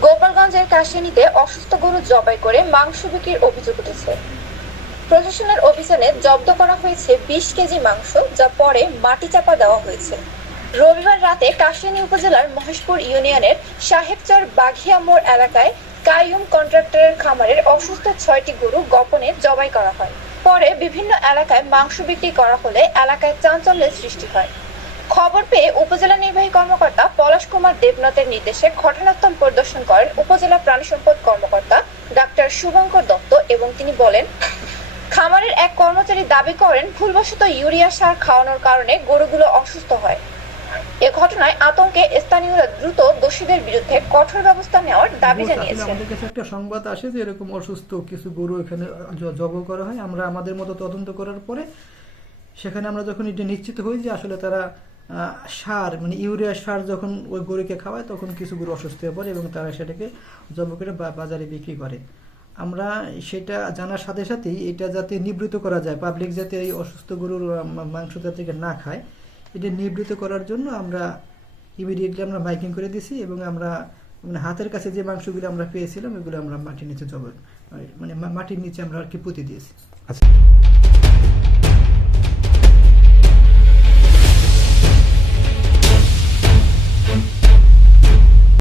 গোপালগঞ্জের কাশিয়ানীতে অসুস্থ গরু জবাই করে মাংস বিক্রির অভিযোগ উঠেছে। প্রশাসনের অভিযানে জব্দ করা হয়েছে 20 কেজি মাংস, যা পরে মাটি চাপা দেওয়া হয়েছে। রবিবার রাতে কাশিয়ানী উপজেলার মহেশপুর ইউনিয়নের সাহেবচর বাঘিয়া মোড় এলাকায় কাইয়ুম কন্ট্রাক্টরের খামারের অসুস্থ 6টি গরু গোপনে জবাই করা হয়। পরে বিভিন্ন এলাকায় মাংস বিক্রি করা হলে এলাকায় চাঞ্চল্যের সৃষ্টি হয়। খবর পেয়ে উপজেলা নির্বাহী কর্মকর্তা পলাশ কুমার দেবনাথের নির্দেশে ঘটনাস্থল পরিদর্শন করেন উপজেলা প্রাণী সম্পদ কর্মকর্তা ডাক্তার শুভঙ্কর দত্ত এবং তিনি বলেন, খামারের এক কর্মচারী দাবি করেন ভুলবশত ইউরিয়া সার খাওয়ানোর কারণে গরুগুলো অসুস্থ হয়। এ ঘটনায় আতঙ্কে স্থানীয়রা দ্রুত দোষীদের বিরুদ্ধে কঠোর ব্যবস্থা নেওয়ার দাবি জানিয়েছেন। আমাদের কাছে একটা সংবাদ আসে যে এরকম অসুস্থ কিছু গরু এখানে জবাই করা হয়। আমরা আমাদের মতো তদন্ত করার পরে সেখানে আমরা যখন এটা নিশ্চিত হই যে আসলে তারা সার মানে ইউরিয়া সার যখন ওই গরুকে খাওয়ায় তখন কিছু গরু অসুস্থ হয়ে পড়ে এবং তারা সেটাকে জবাই করে বাজারে বিক্রি করে। আমরা সেটা জানার সাথে সাথেই এটা যাতে নিবৃত্ত করা যায়, পাবলিক যাতে এই অসুস্থ গরুর মাংস যাতে না খায়, এটা নিবৃত্ত করার জন্য আমরা ইমিডিয়েটলি আমরা মাইকিং করে দিছি এবং আমরা মানে হাতের কাছে যে মাংসগুলো আমরা পেয়েছিলাম এগুলো আমরা মাটির নিচে জবাই মানে মাটির নিচে আমরা আর কি পুঁতে দিয়েছি। আচ্ছা।